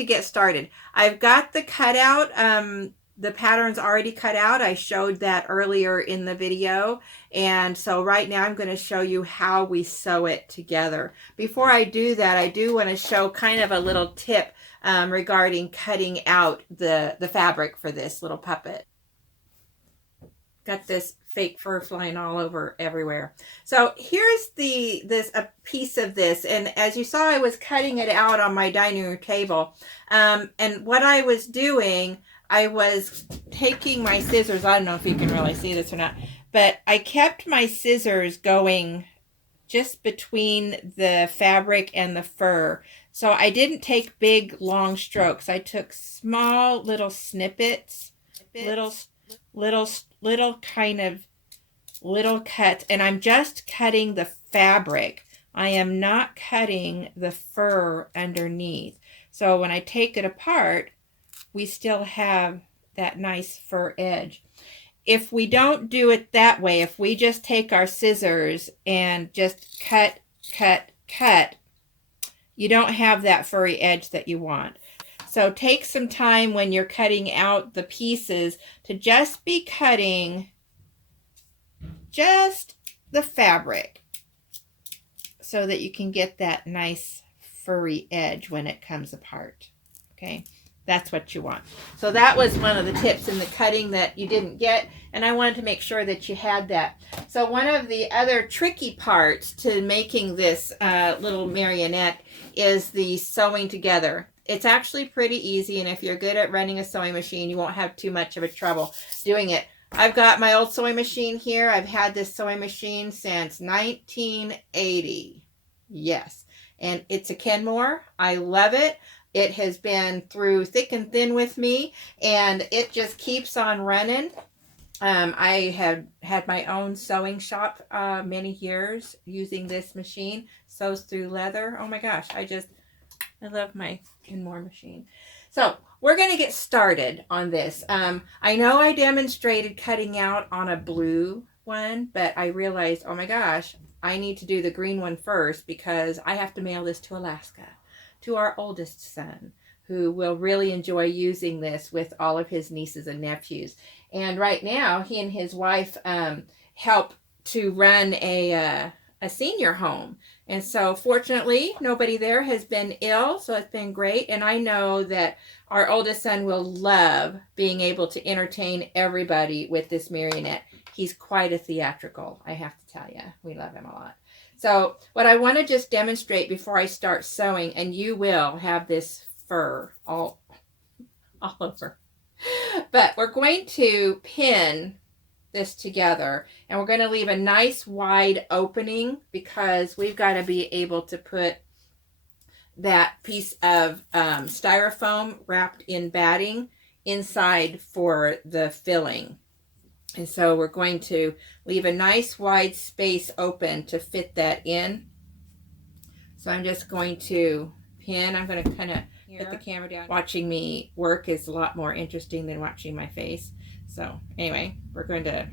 to get started. I've got the cutout, the pattern's already cut out. I showed that earlier in the video. And so right now I'm going to show you how we sew it together. Before I do that, I do want to show kind of a little tip regarding cutting out the fabric for this little puppet. Got this fake fur flying all over everywhere. So here's a piece of this, and as you saw, I was cutting it out on my dining room table. And what I was doing, I was taking my scissors. I don't know if you can really see this or not, but I kept my scissors going just between the fabric and the fur. So I didn't take big, long strokes. I took small little snippets, little kind of little cuts, and I'm just cutting the fabric. I am not cutting the fur underneath. So when I take it apart, we still have that nice fur edge. If we don't do it that way, if we just take our scissors and just cut, you don't have that furry edge that you want. So take some time when you're cutting out the pieces to just be cutting just the fabric so that you can get that nice furry edge when it comes apart. Okay, that's what you want. So that was one of the tips in the cutting that you didn't get, and I wanted to make sure that you had that. So one of the other tricky parts to making this little marionette is the sewing together. It's actually pretty easy, and if you're good at running a sewing machine, you won't have too much of a trouble doing it. I've got my old sewing machine here. I've had this sewing machine since 1980. Yes, and it's a Kenmore. I love it. It has been through thick and thin with me, and it just keeps on running. I have had my own sewing shop many years using this machine. Sews through leather. Oh my gosh, I love my Kenmore machine. So we're going to get started on this. I know I demonstrated cutting out on a blue one, but I realized, oh my gosh, I need to do the green one first because I have to mail this to Alaska, to our oldest son, who will really enjoy using this with all of his nieces and nephews. And right now, he and his wife help to run a senior home. And so fortunately, nobody there has been ill, so it's been great. And I know that our oldest son will love being able to entertain everybody with this marionette. He's quite a theatrical, I have to tell you. We love him a lot. So what I want to just demonstrate before I start sewing, and you will have this fur all over. But we're going to pin this together, and we're going to leave a nice wide opening because we've got to be able to put that piece of styrofoam wrapped in batting inside for the filling. And so we're going to leave a nice wide space open to fit that in. So I'm just going to pin. I'm going to kind of put the camera down. Watching me work is a lot more interesting than watching my face. So anyway, we're going to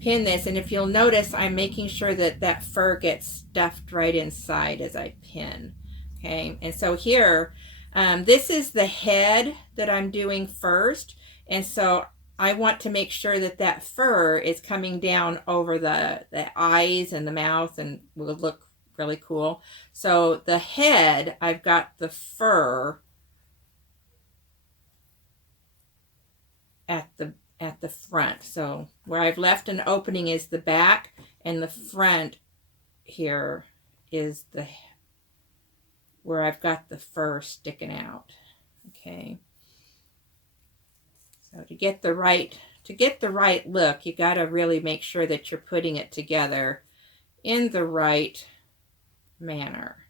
pin this, and if you'll notice, I'm making sure that that fur gets stuffed right inside as I pin. Okay, and so here, this is the head that I'm doing first, and so I want to make sure that that fur is coming down over the eyes and the mouth and will look really cool. So the head, I've got the fur at the front. So where I've left an opening is the back, and the front here is where I've got the fur sticking out. Okay. So to get the right look, you got to really make sure that you're putting it together in the right manner.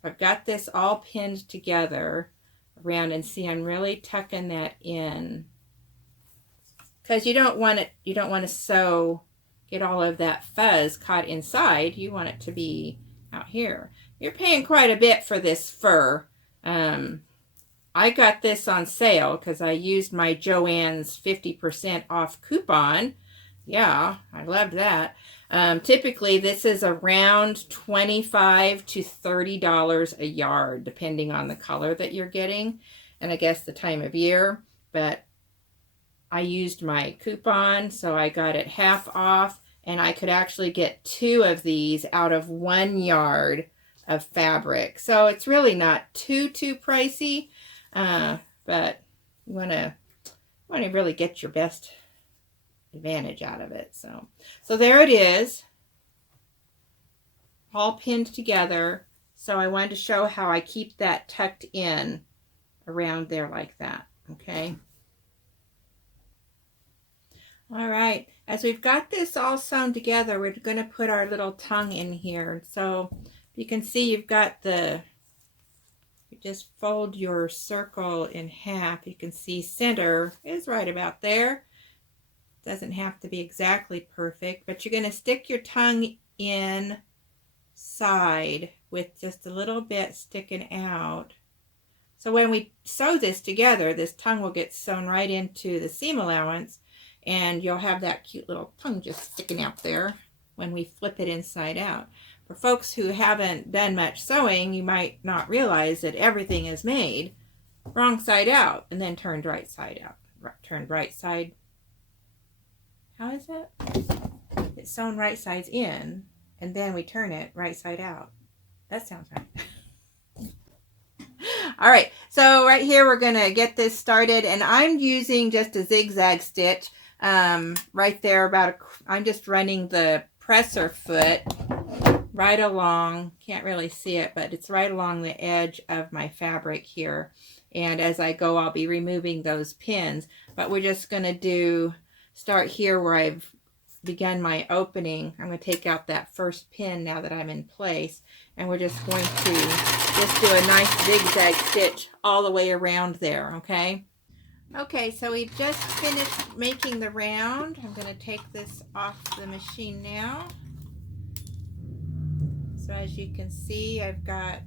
So I've got this all pinned together around, and see, I'm really tucking that in, because you don't want to get all of that fuzz caught inside. You want it to be out here. You're paying quite a bit for this fur. I got this on sale because I used my Joann's 50% off coupon. Yeah, I loved that. Typically, this is around $25 to $30 a yard, depending on the color that you're getting. and I guess the time of year, but I used my coupon, so I got it half off, and I could actually get 2 of these out of 1 yard of fabric. So it's really not too pricey, but you want to really get your best advantage out of it. So there it is, all pinned together. So I wanted to show how I keep that tucked in around there like that. Okay. All right, as we've got this all sewn together, we're going to put our little tongue in here. So you can see you've got you just fold your circle in half. You can see center is right about there. Doesn't have to be exactly perfect, but you're going to stick your tongue in side with just a little bit sticking out. So when we sew this together, this tongue will get sewn right into the seam allowance, and you'll have that cute little tongue just sticking out there when we flip it inside out. For folks who haven't done much sewing, you might not realize that everything is made wrong side out and then turned right side out. Turned right side. How is it? It's sewn right sides in, and then we turn it right side out. That sounds right. All right, so right here we're going to get this started, and I'm using just a zigzag stitch right there. I'm just running the presser foot right along, can't really see it, but it's right along the edge of my fabric here. And as I go, I'll be removing those pins, but we're just going to start here where I've begun my opening. I'm going to take out that first pin now that I'm in place, and we're just going to just do a nice zigzag stitch all the way around there. Okay, so we've just finished making the round. I'm going to take this off the machine now. So as you can see, I've got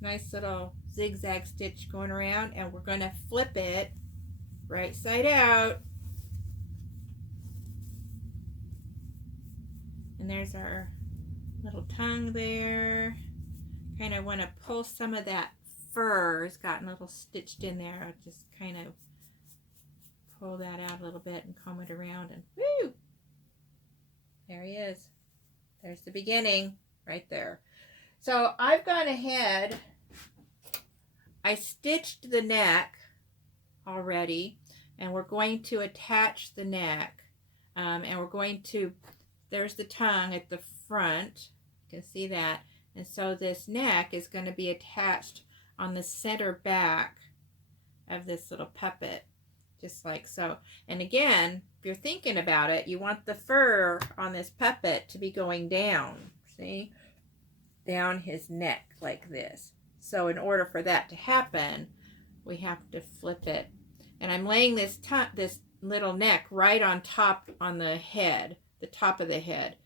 nice little zigzag stitch going around, and we're going to flip it right side out. And there's our little tongue there. Kind of want to pull some of that fur. It's gotten a little stitched in there. I'll just kind of pull that out a little bit and comb it around, and woo! There he is. There's the beginning right there. So I've gone ahead, I stitched the neck already, and we're going to attach the neck, and we're going to, there's the tongue at the front, you can see that, and so this neck is going to be attached on the center back of this little puppet, just like so. And again, if you're thinking about it, you want the fur on this puppet to be going down, see, down his neck like this. So in order for that to happen, we have to flip it. And I'm laying this little neck right on top on the head, the top of the head.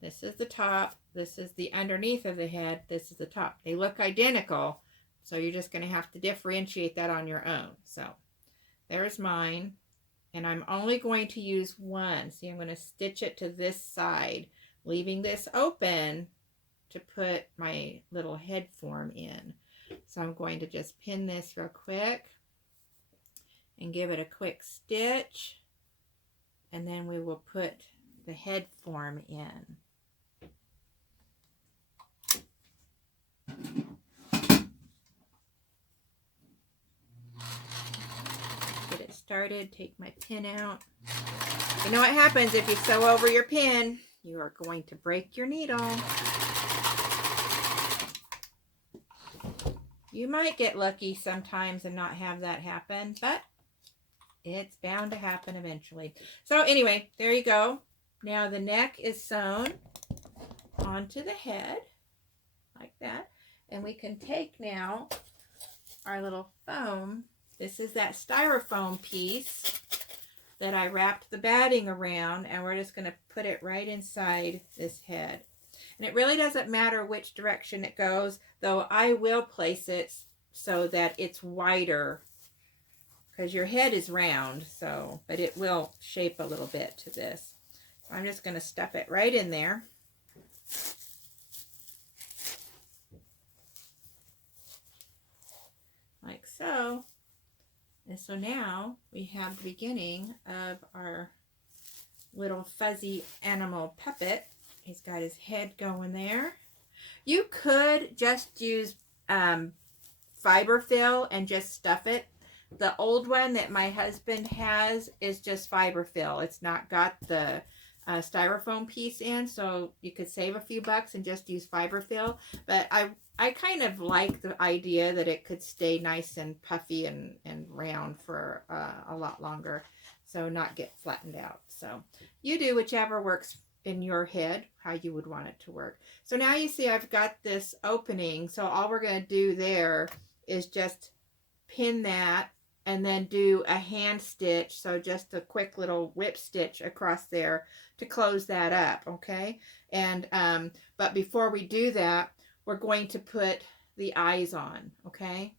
This is the top, this is the underneath of the head, this is the top. They look identical, so you're just going to have to differentiate that on your own. So there's mine, and I'm only going to use one. See, I'm going to stitch it to this side, leaving this open to put my little head form in. So I'm going to just pin this real quick and give it a quick stitch, and then we will put the head form in. Get it started, take my pin out. You know what happens if you sew over your pin? You are going to break your needle. You might get lucky sometimes and not have that happen, but it's bound to happen eventually. So anyway, there you go. Now the neck is sewn onto the head like that. And we can take now our little foam. This is that styrofoam piece that I wrapped the batting around, and we're just going to put it right inside this head. And it really doesn't matter which direction it goes, though I will place it so that it's wider, because your head is round, so, but it will shape a little bit to this. So I'm just going to stuff it right in there. Like so. And so now we have the beginning of our little fuzzy animal puppet. He's got his head going there. You could just use fiber fill and just stuff it. The old one that my husband has is just fiber fill. It's not got the styrofoam piece in, so you could save a few bucks and just use fiber fill. But I kind of like the idea that it could stay nice and puffy and round for a lot longer, so not get flattened out. So you do whichever works in your head, how you would want it to work. So now you see I've got this opening, so all we're going to do there is just pin that and then do a hand stitch, so just a quick little whip stitch across there to close that up, okay? And but before we do that, we're going to put the eyes on, okay?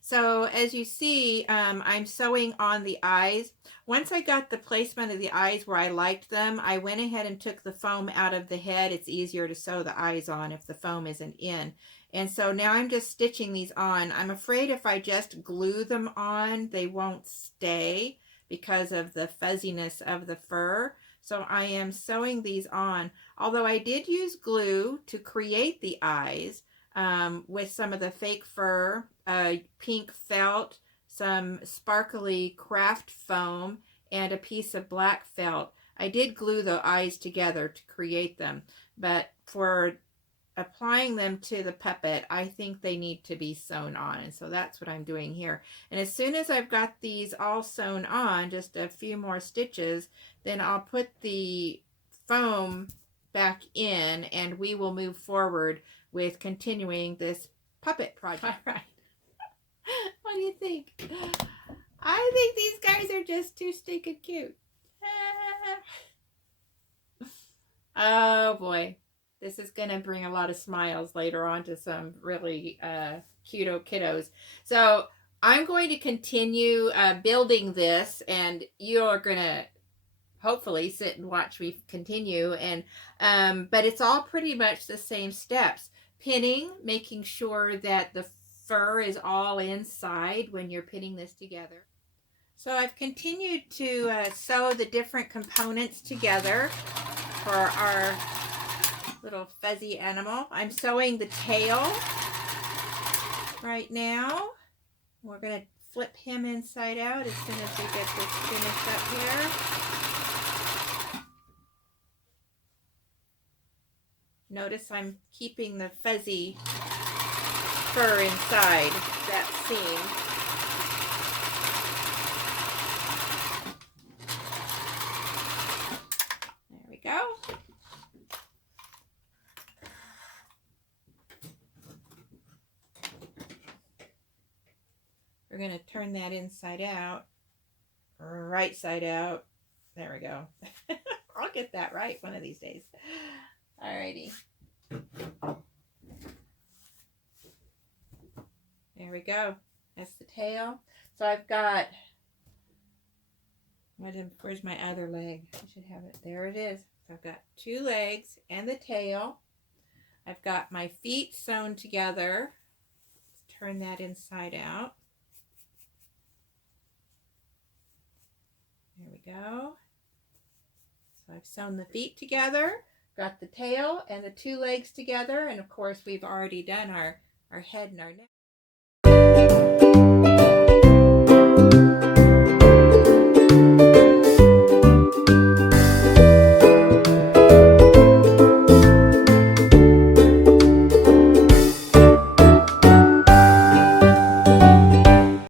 So as you see, I'm sewing on the eyes. Once I got the placement of the eyes where I liked them, I went ahead and took the foam out of the head. It's easier to sew the eyes on if the foam isn't in. And so now I'm just stitching these on. I'm afraid if I just glue them on, they won't stay because of the fuzziness of the fur. So I am sewing these on. Although I did use glue to create the eyes, with some of the fake fur, pink felt, some sparkly craft foam, and a piece of black felt. I did glue the eyes together to create them, but for applying them to the puppet, I think they need to be sewn on, and so that's what I'm doing here. And as soon as I've got these all sewn on, just a few more stitches, then I'll put the foam back in and we will move forward with continuing this puppet project. All right. What do you think? I think these guys are just too stinking cute. Oh boy. This is going to bring a lot of smiles later on to some really cute kiddos. So I'm going to continue building this, and you're going to hopefully sit and watch me continue. And but it's all pretty much the same steps. Pinning, making sure that the fur is all inside when you're pinning this together. So I've continued to sew the different components together for our little fuzzy animal. I'm sewing the tail right now. We're going to flip him inside out as soon as we get this finished up here. Notice I'm keeping the fuzzy fur inside that seam. There we go. We're going to turn that inside out, right side out. There we go. I'll get that right one of these days. Alrighty. There we go. That's the tail. So I've got, where's my other leg? I should have it. There it is. So I've got 2 legs and the tail. I've got my feet sewn together. Let's turn that inside out. There we go. So I've sewn the feet together. Got the tail and the 2 legs together, and of course we've already done our head and our neck.